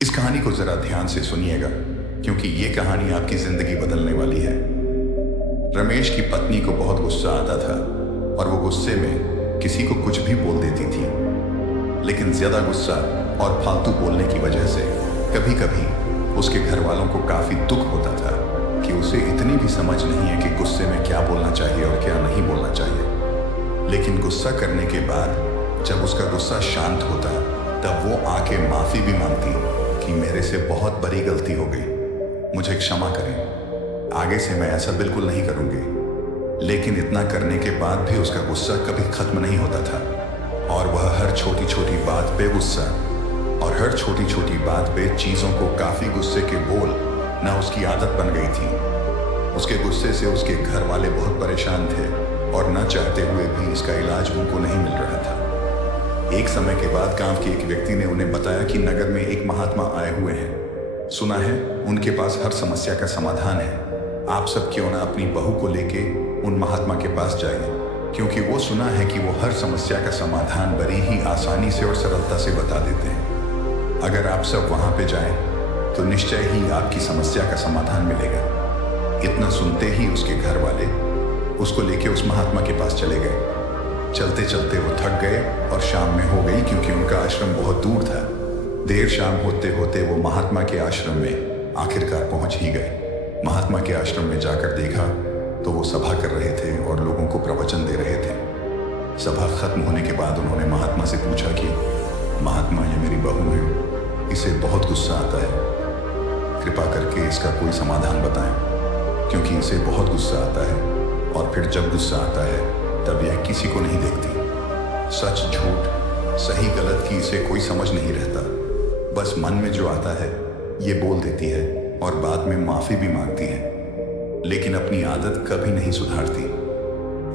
इस कहानी को जरा ध्यान से सुनिएगा, क्योंकि ये कहानी आपकी जिंदगी बदलने वाली है। रमेश की पत्नी को बहुत गुस्सा आता था और वो गुस्से में किसी को कुछ भी बोल देती थी। लेकिन ज्यादा गुस्सा और फालतू बोलने की वजह से कभी कभी उसके घर वालों को काफी दुख होता था कि उसे इतनी भी समझ नहीं है कि गुस्से में क्या बोलना चाहिए और क्या नहीं बोलना चाहिए। लेकिन गुस्सा करने के बाद जब उसका गुस्सा शांत होता तब वो आके माफी भी मांगती कि मेरे से बहुत बड़ी गलती हो गई, मुझे क्षमा करें, आगे से मैं ऐसा बिल्कुल नहीं करूंगी। लेकिन इतना करने के बाद भी उसका गुस्सा कभी खत्म नहीं होता था और वह हर छोटी छोटी बात पे गुस्सा और हर छोटी छोटी बात पे चीजों को काफी गुस्से के बोल ना उसकी आदत बन गई थी। उसके गुस्से से उसके घर वाले बहुत परेशान थे और न चाहते हुए भी इसका इलाज उनको नहीं मिल रहा था। एक समय के बाद गांव के एक व्यक्ति ने उन्हें बताया कि नगर में एक महात्मा आए हुए हैं। सुना है उनके पास हर समस्या का समाधान है। आप सब क्यों ना अपनी बहू को लेके उन महात्मा के पास जाइए, क्योंकि वो सुना है कि वो हर समस्या का समाधान बड़ी ही आसानी से और सरलता से बता देते हैं। अगर आप सब वहां पे जाएं तो निश्चय ही आपकी समस्या का समाधान मिलेगा। इतना सुनते ही उसके घर वाले उसको लेके उस महात्मा के पास चले गए। चलते चलते वो थक गए और शाम में हो गई, क्योंकि उनका आश्रम बहुत दूर था। देर शाम होते होते वो महात्मा के आश्रम में आखिरकार पहुंच ही गए। महात्मा के आश्रम में जाकर देखा तो वो सभा कर रहे थे और लोगों को प्रवचन दे रहे थे। सभा खत्म होने के बाद उन्होंने महात्मा से पूछा कि महात्मा, ये मेरी बहू है, इसे बहुत गुस्सा आता है, कृपा करके इसका कोई समाधान बताएं, क्योंकि इसे बहुत गुस्सा आता है और फिर जब गुस्सा आता है तब यह किसी को नहीं देखती। सच झूठ, सही गलत की इसे कोई समझ नहीं रहता। बस मन में जो आता है ये बोल देती है और बाद में माफी भी मांगती है, लेकिन अपनी आदत कभी नहीं सुधारती।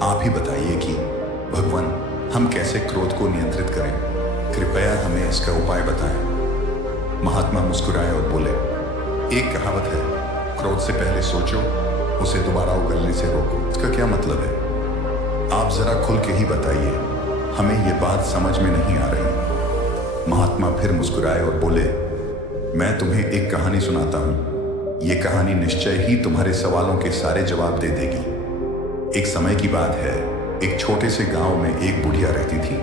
आप ही बताइए कि भगवान, हम कैसे क्रोध को नियंत्रित करें? कृपया हमें इसका उपाय बताएं। महात्मा मुस्कुराए और बोले, एक कहावत है, क्रोध से पहले सोचो, उसे दोबारा उगलने से रोको। इसका क्या मतलब है? आप जरा खुल के ही बताइए, हमें ये बात समझ में नहीं आ रही। महात्मा फिर मुस्कुराए और बोले, मैं तुम्हें एक कहानी सुनाता हूं। ये कहानी निश्चय ही तुम्हारे सवालों के सारे जवाब दे देगी। एक समय की बात है, एक छोटे से गांव में एक बुढ़िया रहती थी।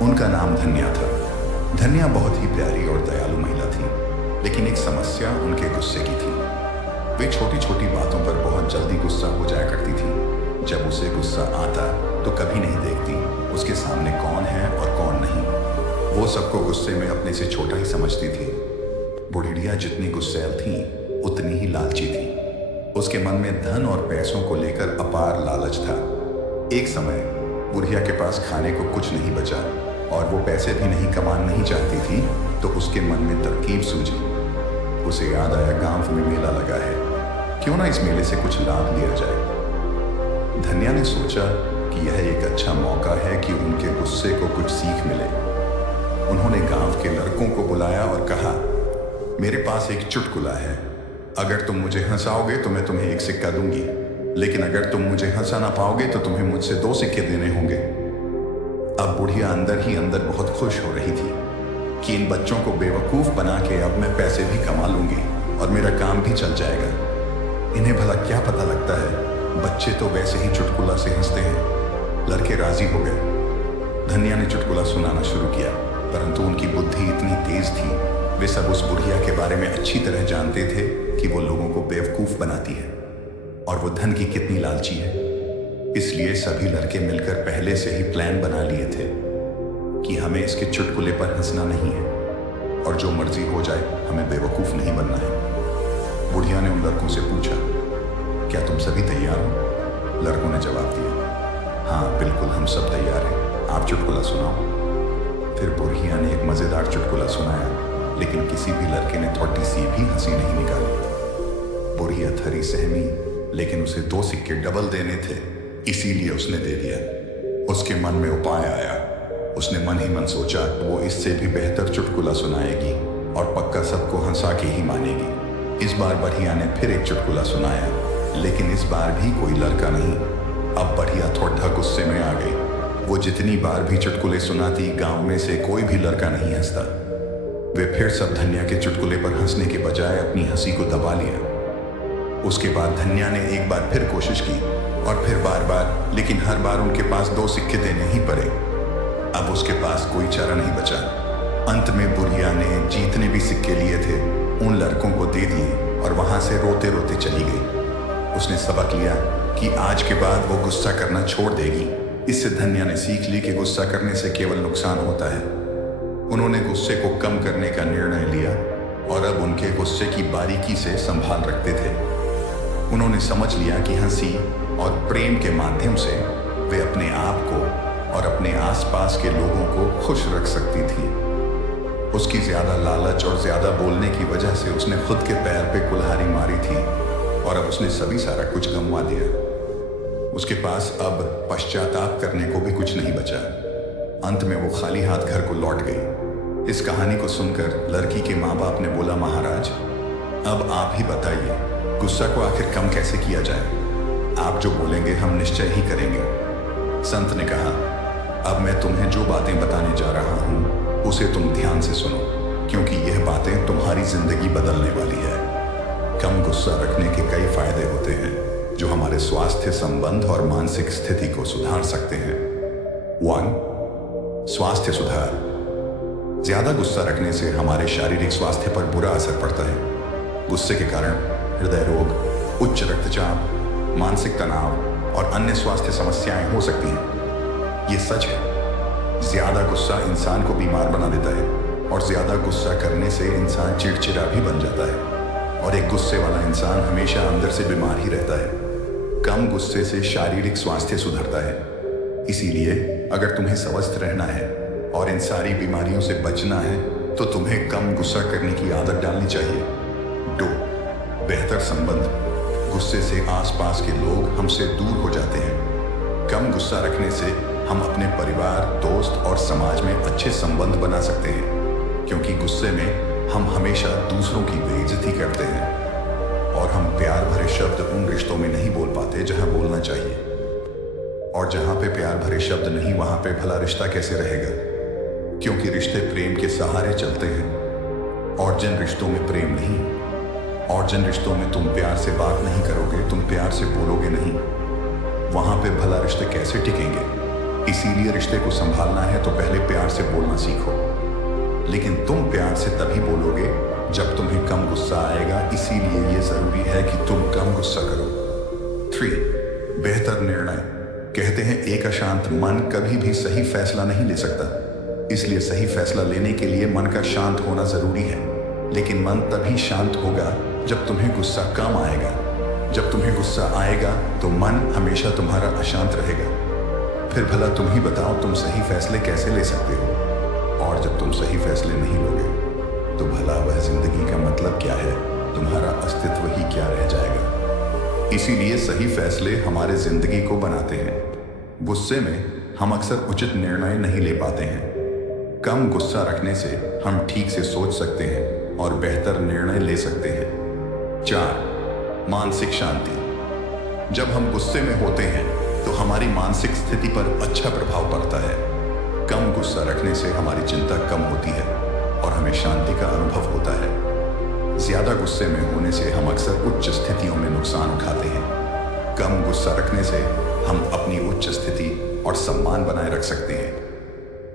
उनका नाम धन्या था। धन्या बहुत ही प्यारी और दयालु महिला थी, लेकिन एक समस्या उनके गुस्से की थी। वे छोटी छोटी बातों पर बहुत जल्दी गुस्सा हो जाया करती थी। जब उसे गुस्सा आता तो कभी नहीं देखती उसके सामने कौन है और कौन नहीं। वो सबको गुस्से में अपने से छोटा ही समझती थी। बुढ़िया जितनी गुस्सैल थी उतनी ही लालची थी। उसके मन में धन और पैसों को लेकर अपार लालच था। एक समय बुढ़िया के पास खाने को कुछ नहीं बचा और वो पैसे भी नहीं कमाना चाहती थी, तो उसके मन में तरकीब सूझी। उसे याद आया, गांव में मेला लगा है, क्यों ना इस मेले से कुछ लाभ लिया जाए। धन्या ने सोचा कि यह एक अच्छा मौका है कि उनके गुस्से को कुछ सीख मिले। उन्होंने गांव के लड़कों को बुलाया और कहा, मेरे पास एक चुटकुला है, अगर तुम मुझे हंसाओगे तो मैं तुम्हें एक सिक्का दूंगी, लेकिन अगर तुम मुझे हंसा ना पाओगे तो तुम्हें मुझसे 2 सिक्के देने होंगे। अब बुढ़िया अंदर ही अंदर बहुत खुश हो रही थी कि इन बच्चों को बेवकूफ बना के अब मैं पैसे भी कमा लूंगी और मेरा काम भी चल जाएगा। इन्हें भला क्या पता लगता है, बच्चे तो वैसे ही चुटकुला से हंसते हैं। लड़के राजी हो गए। धन्या ने चुटकुला सुनाना शुरू किया, परंतु उनकी बुद्धि इतनी तेज थी, वे सब उस बुढ़िया के बारे में अच्छी तरह जानते थे कि वो लोगों को बेवकूफ बनाती है और वो धन की कितनी लालची है। इसलिए सभी लड़के मिलकर पहले से ही प्लान बना लिए थे कि हमें इसके चुटकुले पर हंसना नहीं है और जो मर्जी हो जाए, हमें बेवकूफ नहीं बनना है। बुढ़िया ने उन लड़कों से पूछा, क्या तुम सभी तैयार हो? लड़कों ने जवाब दिया, हाँ बिल्कुल, हम सब तैयार हैं, आप चुटकुला सुनाओ। फिर बुढ़िया ने एक मजेदार चुटकुला सुनाया, लेकिन किसी भी लड़के ने थोड़ी सी भी हंसी नहीं निकाली। बुढ़िया थरी सहमी, लेकिन उसे 2 सिक्के डबल देने थे, इसीलिए उसने दे दिया। उसके मन में उपाय आया। उसने मन ही मन सोचा वो इससे भी बेहतर चुटकुला सुनाएगी और पक्का सबको हंसा के ही मानेगी। इस बार बढ़िया ने फिर एक चुटकुला सुनाया, लेकिन इस बार भी कोई लड़का नहीं। अब बढ़िया थोड़ा गुस्से में आ गई। वो जितनी बार भी चुटकुले सुनाती, गांव में से कोई भी लड़का नहीं हंसता। वे फिर सब धन्या के चुटकुले पर हंसने के बजाय अपनी हंसी को दबा लिया। उसके बाद धन्या ने एक बार फिर कोशिश की और फिर बार बार, लेकिन हर बार उनके पास 2 सिक्के देने ही पड़े। अब उसके पास कोई चारा नहीं बचा। अंत में बुढ़िया ने जीतने भी सिक्के लिए थे उन लड़कों को दे दिए और वहां से रोते रोते चली गई। उसने सबक लिया कि आज के बाद वो गुस्सा करना छोड़ देगी। इससे धन्या ने सीख ली कि गुस्सा करने से केवल नुकसान होता है। उन्होंने गुस्से को कम करने का निर्णय लिया और अब उनके गुस्से की बारीकी से संभाल रखते थे। उन्होंने समझ लिया कि हंसी और प्रेम के माध्यम से वे अपने आप को और अपने आसपास के लोगों को खुश रख सकती थी। उसकी ज्यादा लालच और ज्यादा बोलने की वजह से उसने खुद के पैर पे कुल्हाड़ी मारी थी और अब उसने सभी सारा कुछ गंवा दिया। उसके पास अब पश्चाताप करने को भी कुछ नहीं बचा। अंत में वो खाली हाथ घर को लौट गई। इस कहानी को सुनकर लड़की के माँ बाप ने बोला, महाराज अब आप ही बताइए गुस्सा को आखिर कम कैसे किया जाए। आप जो बोलेंगे हम निश्चय ही करेंगे। संत ने कहा, अब मैं तुम्हें जो बातें बताने जा रहा हूँ उसे तुम ध्यान से सुनो, क्योंकि यह बातें तुम्हारी जिंदगी बदलने वाली है। कम गुस्सा रखने के कई फायदे होते हैं जो हमारे स्वास्थ्य, संबंध और मानसिक स्थिति को सुधार सकते हैं। 1. स्वास्थ्य सुधार। ज्यादा गुस्सा रखने से हमारे शारीरिक स्वास्थ्य पर बुरा असर पड़ता है। गुस्से के कारण हृदय रोग, उच्च रक्तचाप, मानसिक तनाव और अन्य स्वास्थ्य समस्याएं हो सकती हैं। ये सच है। ज्यादा गुस्सा इंसान को बीमार बना देता है और ज्यादा गुस्सा करने से इंसान चिड़चिड़ा भी बन जाता है और एक गुस्से वाला इंसान हमेशा अंदर से बीमार ही रहता है। कम गुस्से से शारीरिक स्वास्थ्य सुधरता है। इसीलिए अगर तुम्हें स्वस्थ रहना है और इन सारी बीमारियों से बचना है तो तुम्हें कम गुस्सा करने की आदत डालनी चाहिए। 2. बेहतर संबंध। गुस्से से आसपास के लोग हमसे दूर हो जाते हैं। कम गुस्सा रखने से हम अपने परिवार, दोस्त और समाज में अच्छे संबंध बना सकते हैं, क्योंकि गुस्से में हम हमेशा दूसरों की बेइज्जती करते हैं और हम प्यार भरे शब्द उन रिश्तों में नहीं बोल पाते जहां बोलना चाहिए। और जहां पे प्यार भरे शब्द नहीं, वहां पे भला रिश्ता कैसे रहेगा? क्योंकि रिश्ते प्रेम के सहारे चलते हैं। और जिन रिश्तों में प्रेम नहीं, और जिन रिश्तों में तुम प्यार से बात नहीं करोगे, तुम प्यार से बोलोगे नहीं, वहां पे भला रिश्ते कैसे टिकेंगे? इसीलिए रिश्ते को संभालना है तो पहले प्यार से बोलना सीखो। लेकिन तुम प्यार से तभी बोलोगे जब तुम्हें कम गुस्सा आएगा। इसीलिए यह जरूरी है कि तुम कम गुस्सा करो। 3. बेहतर निर्णय। कहते हैं एक अशांत मन कभी भी सही फैसला नहीं ले सकता। इसलिए सही फैसला लेने के लिए मन का शांत होना जरूरी है। लेकिन मन तभी शांत होगा जब तुम्हें गुस्सा कम आएगा। जब तुम्हें गुस्सा आएगा तो मन हमेशा तुम्हारा अशांत रहेगा। फिर भला तुम ही बताओ, तुम सही फैसले कैसे ले सकते हो? और जब तुम सही फैसले नहीं लोगे तो भला वह जिंदगी का मतलब क्या है? तुम्हारा अस्तित्व ही क्या रह जाएगा? इसीलिए सही फैसले हमारे जिंदगी को बनाते हैं। गुस्से में हम अक्सर उचित निर्णय नहीं ले पाते हैं। कम गुस्सा रखने से हम ठीक से सोच सकते हैं और बेहतर निर्णय ले सकते हैं। 4. मानसिक शांति। जब हम गुस्से में होते हैं तो हमारी मानसिक स्थिति पर अच्छा प्रभाव पड़ता है। कम गुस्सा रखने से हमारी चिंता कम होती है और हमें शांति का अनुभव होता है। ज्यादा गुस्से में होने से हम अक्सर उच्च स्थितियों में नुकसान उठाते हैं। कम गुस्सा रखने से हम अपनी उच्च स्थिति और सम्मान बनाए रख सकते हैं।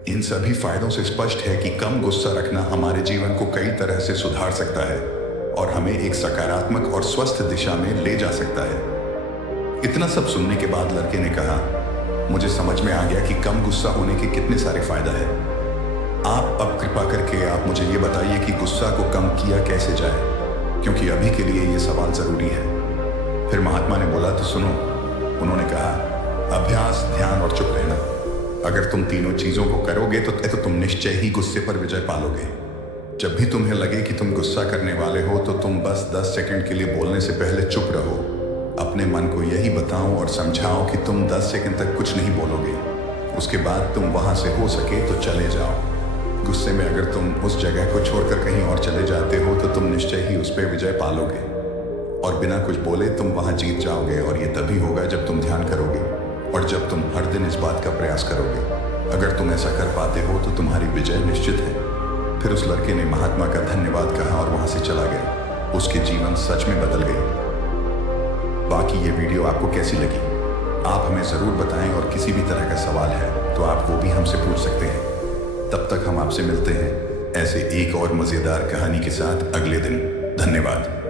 इन सभी फायदों से स्पष्ट है कि कम गुस्सा रखना हमारे जीवन को कई तरह से सुधार सकता है और हमें एक सकारात्मक और स्वस्थ दिशा में ले जा सकता है। इतना सब सुनने के बाद लड़के ने कहा, मुझे समझ में आ गया कि कम गुस्सा होने के कितने सारे फायदा है। आप अब कृपा करके आप मुझे ये बताइए कि गुस्सा को कम किया कैसे जाए, क्योंकि अभी के लिए ये सवाल जरूरी है। फिर महात्मा ने बोला, तो सुनो। उन्होंने कहा, अभ्यास, ध्यान और चुप रहना। अगर तुम तीनों चीजों को करोगे तो तुम निश्चय ही गुस्से पर विजय पालोगे। जब भी तुम्हें लगे कि तुम गुस्सा करने वाले हो तो तुम बस 10 सेकंड के लिए बोलने से पहले चुप रहो। अपने मन को यही बताओ और समझाओ कि तुम 10 सेकंड तक कुछ नहीं बोलोगे। उसके बाद तुम वहां से हो सके तो चले जाओ। गुस्से में अगर तुम उस जगह को छोड़कर कहीं और चले जाते हो तो तुम निश्चय ही उस पर विजय पालोगे और बिना कुछ बोले तुम वहां जीत जाओगे। और ये तभी होगा जब तुम ध्यान करोगे और जब तुम हर दिन इस बात का प्रयास करोगे। अगर तुम ऐसा कर पाते हो तो तुम्हारी विजय निश्चित है। फिर उस लड़के ने महात्मा का धन्यवाद कहा और वहां से चला गया। उसके जीवन सच में बदल गई। बाकी ये वीडियो आपको कैसी लगी आप हमें ज़रूर बताएं, और किसी भी तरह का सवाल है तो आप वो भी हमसे पूछ सकते हैं। तब तक हम आपसे मिलते हैं ऐसे एक और मज़ेदार कहानी के साथ अगले दिन। धन्यवाद।